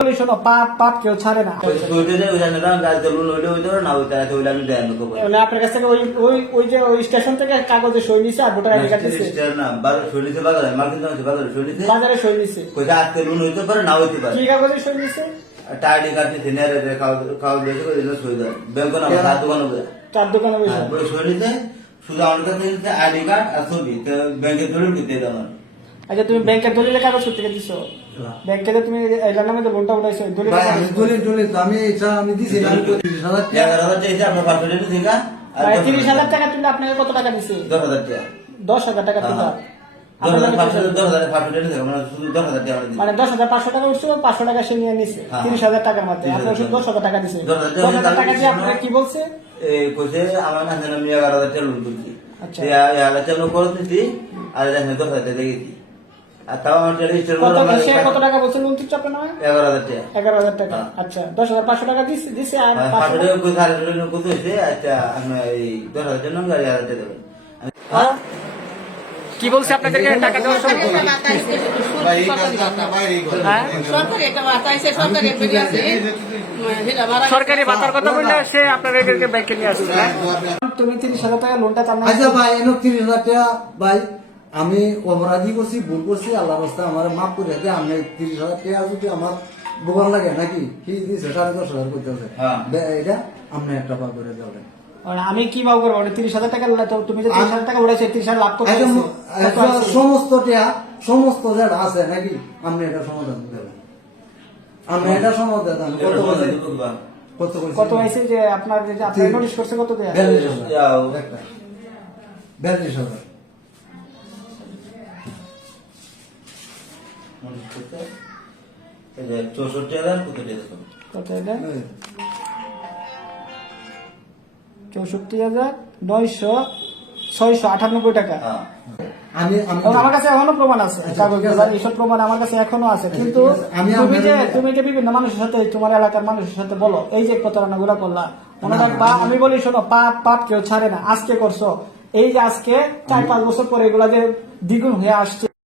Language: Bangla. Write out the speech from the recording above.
বলি শোনো পাপ পাপ কেউ ছাড়ে না। ওইটা যে ওইটা নিলাম গাড়িতে লোন হইলে হইতে পারে না ওইটা ওইটা আমি দেয় আমি করব। আপনার কাছ থেকে ওই ওই ওই যে ওই স্টেশন থেকে কাগজে সই নিছে আর ভোটার আইডি কার্ড দিছে না বাজার শরীরে বাজারে মার্কেট দাম বাজারে শরীরে বাজারে সই নিছে। কোথায় আজকে লোন হইতে পারে না হইতে পারে। কি কাগজে সই নিছে? টাইডি কার্ড নিতে নেড়ে রে খাওয়া খাওয়া দিয়েছে করে দিলে সই দেয়। ব্যাংক না সাত দোকান হবে। চার দোকানে বসে আর বলে শুধু আমার কাছে আইডি কার্ড আর ছবি। তো ব্যাংকে দলিল করতে দেয় আমার আচ্ছা তুমি ব্যাংকের দলিলে কাগজ করতে দিছো ব্যাংকে তুমি এলার নামে যে লোনটা উঠাইছো দলিলে ভাই আমি কাগজ- দলিল টলিল আমি এটা আমি দিছি আমি হাজার টাকা আপনার টাকা ঠিক আর ভাই, তিরিশ হাজার টাকা তুমি আপনাকে কত টাকা দিছে টাকা টাকা হ্যাঁ, দিবা হ্যাঁ। মানে দশ হাজার। মানে পাঁচশো টাকা উঠছিল পাঁচশো টাকা সে নিয়ে নিছে হ্যাঁ। তিরিশ হাজার টাকার মধ্যে আপনার শুধু দশ হাজার টাকা দিছে দশ হাজার টাকা দিয়ে আপনার কি বলছে কইছে আমার না জানি আমি এগারো হাজার টাকা লোন করছি আচ্ছা। এই এগারো হাজার টাকা লোন করে দিছি আর দশ হাজার টাকা গেছি আর তাও আমার টাকা কত টাকা এগারো হাজার টাকা। এগারো হাজার টাকা। হ্যাঁ। আচ্ছা দশ হাজার পাঁচশো টাকা দিচ্ছে দিচ্ছে আর আর পাঁচশো পাঁচশো টাকা- টাকা টাকা কত হয়েছে আচ্ছা আমি এই দশ হাজার জন্য হাজার টাকা দেবেন। হ্যাঁ? কি বলছে আপনাদেরকে? টাকা দেওয়ার সময় হ্যাঁ? সরকারি ভাতার কথা বললে সে আপনাদেরকে ব্যাংকে নিয়ে আসবে। হ্যাঁ? তুমি তিরিশ হাজার টাকা লোনটা আচ্ছা ভাই এনে তিরিশ হাজার টাকা ভাই আমি অপরাধী করছি ভুল করছি আল্লাহ রাস্তা আমার মাফ করে দিতে আমি তিরিশ হাজার টাকা যদি আমার বোকার লাগে নাকি? কি দিয়েছে সাড়ে দশ হাজার করতে হবে হ্যাঁ। এটা আপনি একটা পা করে দেবেন আমি কি ভাব করব? মানে তিরিশ হাজার টাকা তুমি যে তিরিশ হাজার টাকা উঠেছে তিরিশ হাজার লাভ করতে? সমস্ত টাকা সমস্ত আছে নাকি? আপনি এটা সমাধান দেবেন আপনি এটা সমাধান দেন। কত হয়েছে? যে আপনার যে আপনার নোটিশ করছে কত দেয়া? বিয়াল্লিশ হাজার। বিয়াল্লিশ হাজার। চৌষট্টি হাজার কত চৌষট্টি নয়শো ছয়শো আটানব্বই টাকা। হ্যাঁ। আমি আমি আমার কাছে এখনও প্রমাণ আছে। আচ্ছা, এইসব প্রমাণ আমার কাছে এখনও আছে। কিন্তু তুমি যে তুমি যে বিভিন্ন মানুষের সাথে তোমার এলাকার মানুষের সাথে বলো এই যে প্রতারণা গুলা করলা আমি বলি শোনো পাপ পাপ কেউ ছাড়ে না। আজকে করছ। এই যে আজকে চার পাঁচ বছর পরে এগুলা যে দ্বিগুণ হয়ে আসছে